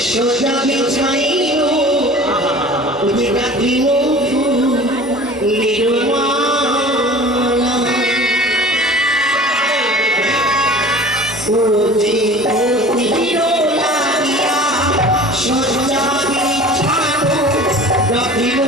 সোজা বিছাইলো রাখিল নির্মালা ও যে অতিরো লাগিয়া সোজা বিছানো রাখিল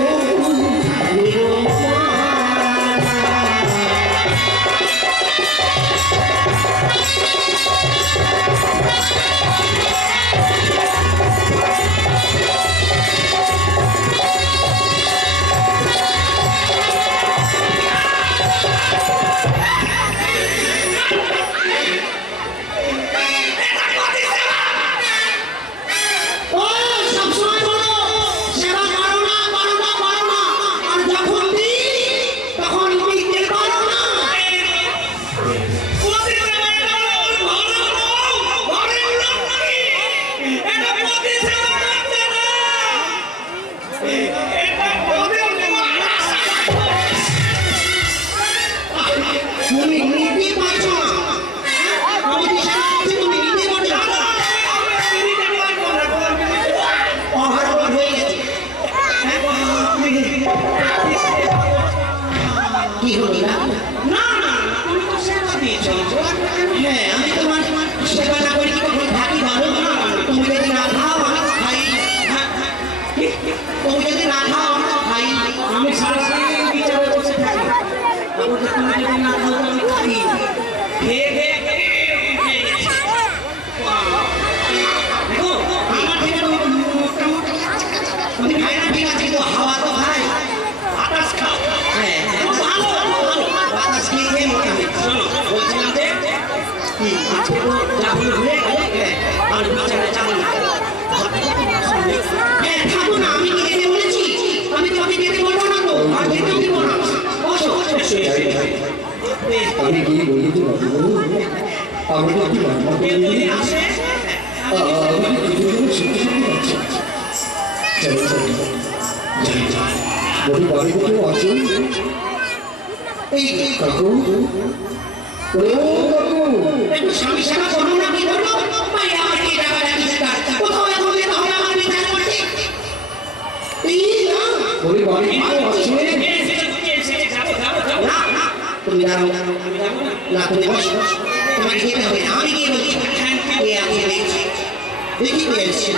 আমি কি বলি তো আমি কি বাড়ি কোথাও আছে কাকু একটু স্বামী সেবা করো না কি করবো তুমি দাঁড়াও না তুমি বসো তোমাকে যেতে হবে না আমি গিয়ে বলছি আমি দেখি বলছি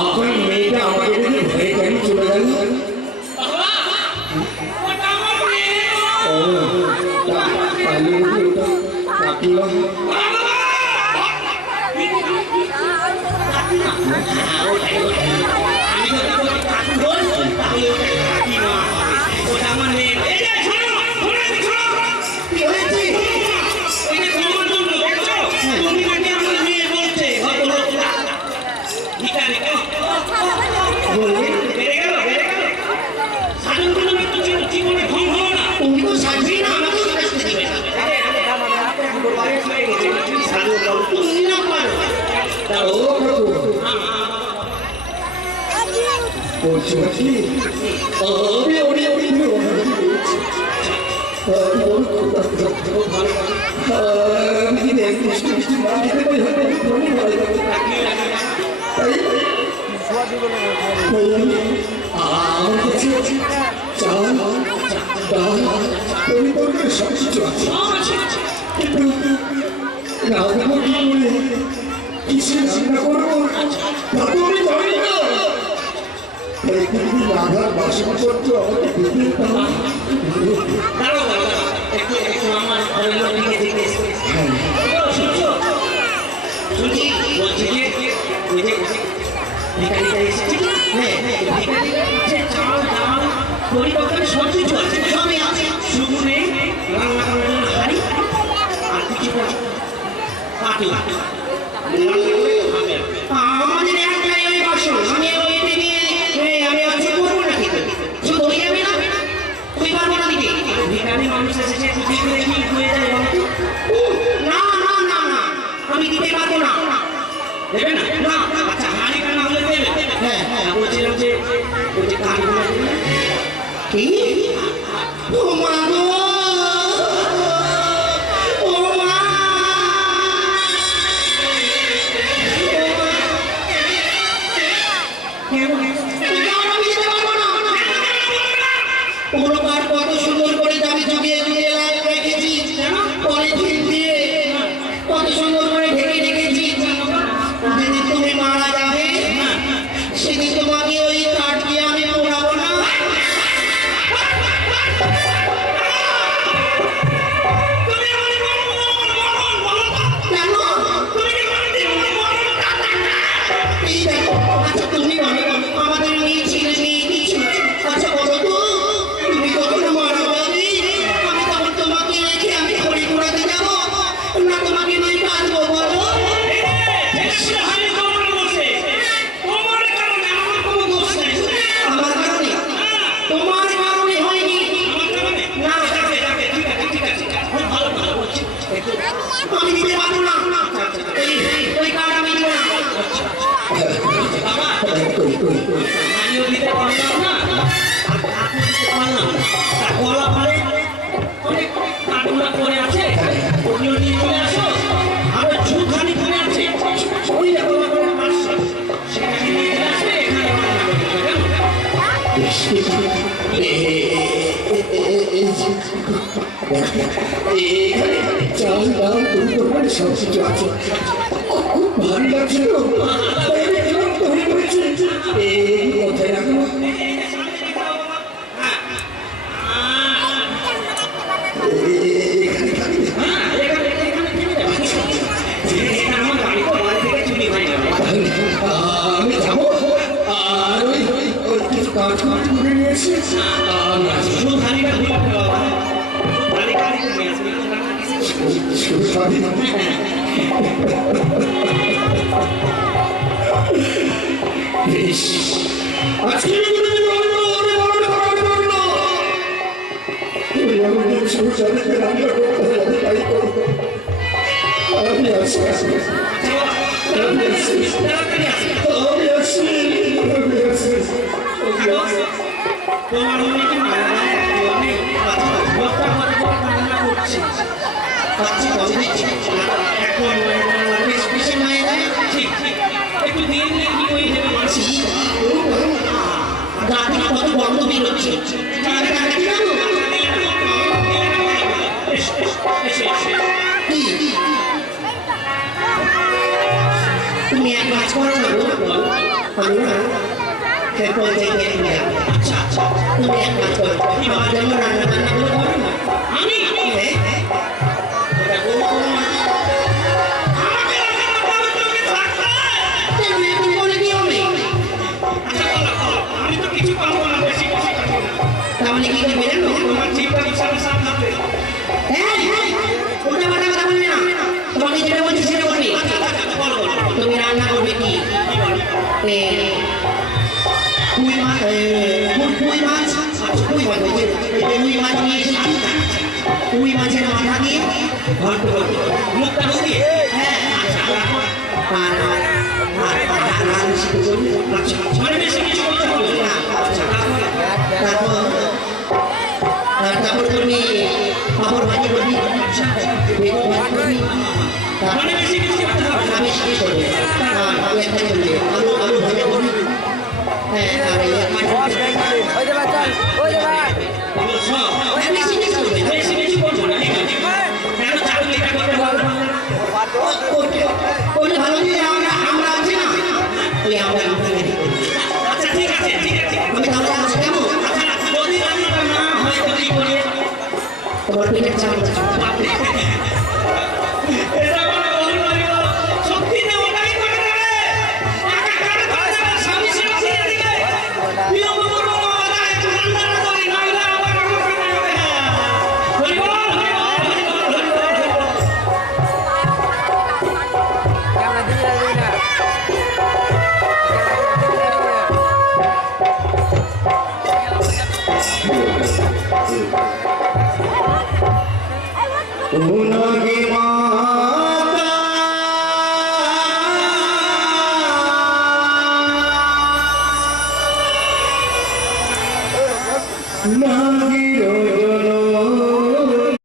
আপনার মেয়েটা আমাকে দেখে ভয়ে কেন চলে গেল সব কিছু আছে সব আছে কিন্তু রান্না কি করে কিসে রান্না করবো তা তো আমি জানি না তাই কিন্তু রাধার বাসনপত্র আমাকে দিতে পারো দাঁড়াও দাঁড়াও একটু একটু আমার ঘরের দিকে দেখে শুনছি বলছি যে ওই যে ভিখারিটা এসেছে হ্যাঁ ভিখারিটা যে চাল ডাল পরিবর্তনে সব কিছু আছে সবই আছে শুধু নেই রান্না করার জন্য হাঁড়ি আর কিছু পাতি আমাদের একটাই ওই বাসন আমি ওই এতে নিয়ে আমি আছে করবো না ঠিক শুধু হয়ে যাবে না তুই পারবো না দিদি ভিখারি মানুষ এসেছে খুঁজে করে কি হয়ে যায় বলতো না না না না আমি দিতে পারবো না দেবে না না আচ্ছা হাঁড়ি কানা হলে দেবে হ্যাঁ বলছিলাম যে ওই যে কাঠগুলো কি ও মা গো ও মা আমি যেতে পারবো না ওগুলো কাঠ কত সুন্দর করে দামি জমিয়ে জমিয়ে রেখেছি পলিথিন দিয়ে কত সুন্দর করে ঢেকে রেখেছি যেদিন তুমি মারা যাবে সেদিন তোমাকে ওই কাঠ দিয়ে আমি পোড়াবো না কেন? এই দেখো, আচ্ছা তুমি বলো, আমাদের মেয়ে ছেলে মেয়ে কিছু আচ্ছা বলো তো তুমি কখন মারা যাবে আমি তখন তোমাকে রেখে আমি খড়ি পোড়াতে যাবো না তোমাকে নিয়ে কাঁদবো বলো আমার কারণে তোমার কারণে হয়নি না আমি দিতে পারবো না ওই কার্ড আমি দিব না আমিও দিতে পারলাম না আর আপনি দিতে পারলাম না তার গলা পারে অনেক কাঠগুলো পড়ে আছে ওগুলো নিয়ে চলে আসো আবার ঝুঁখানি পড়ে আছে ওই দেখো আমার পাশে সেখানে নিয়ে চলে আসবে এখানে রান্না করতে হবে চাল ডাল পরিকল্পনা সব কিছু আছে খুব ভালো লাগছিল এই কোথায় রাখবো এখানে থাকবে হ্যাঁ এখানে থেকে যাবে এটা আমার বাড়ি তো বাড়ি থেকে চুরি হয়ে যাবে আমি যাবো আর ওই কিছু কাজ করে নিয়েছি আমি আসবো ঝুঁখানিটা দিয়ে বাবা ঝুঁখানিটা নিয়ে আসবে শুধু সবই বেশ আজকে আমি আসি তোমার মনে কি মারা অনেক বস্তা রান্না করছে এখন বেশি মায়ের ঠিক ঠিক একটু দিয়ে নিয়ে কি হয়ে যাবে মাসি রাতে কত বন্ধ বেরোচ্ছে কি তুমি এক কাজ করো না আমি না আচ্ছা আচ্ছা তুমি এক কাজ করো আমার জন্য রান্না বান্না করে করো না আমি তুমি বলে দিও আমি তো কিছু পাবো না বেশি বেশি তাহলে কি করবে জানো তোমার জীবটা বিশাল সামনে হ্যাঁ ওটা বাটা কথা বলবে না তোমাকে যেটা বলছি সেটা করবে তুমি রান্না করবে কি রুই মাছ নিয়ে এসেছি রুই মাছের মাথা দিয়ে মুখটা ঢুকিয়ে হ্যাঁ আর আলু সিদ্ধ করবে মানে বেশি কিছু করতে হবে না তারপর তুমি পাপড় ভাজি করবি বেগুন ভাজি করবি মানে বেশি কিছু করতে হবে না আমি শেষ করবো আলু একটা করবে আলু ভাজা করবি হ্যাঁ আর বেশি কিছু করবে না তোমার পেটের চাপ এটা কোনো ভুল নয় গো। সত্যি না ওটাই করে দেবে। টাকা কার কাছে স্বামী সেবা দিয়ে দিবে। বিলম্ব করবো না, ওরা একটু রান্না করি, নইলে আবার আমার সাথে হবে। হরি বল, হরি বল, হরি বল, হরি বল, হরি বল। ওনাকে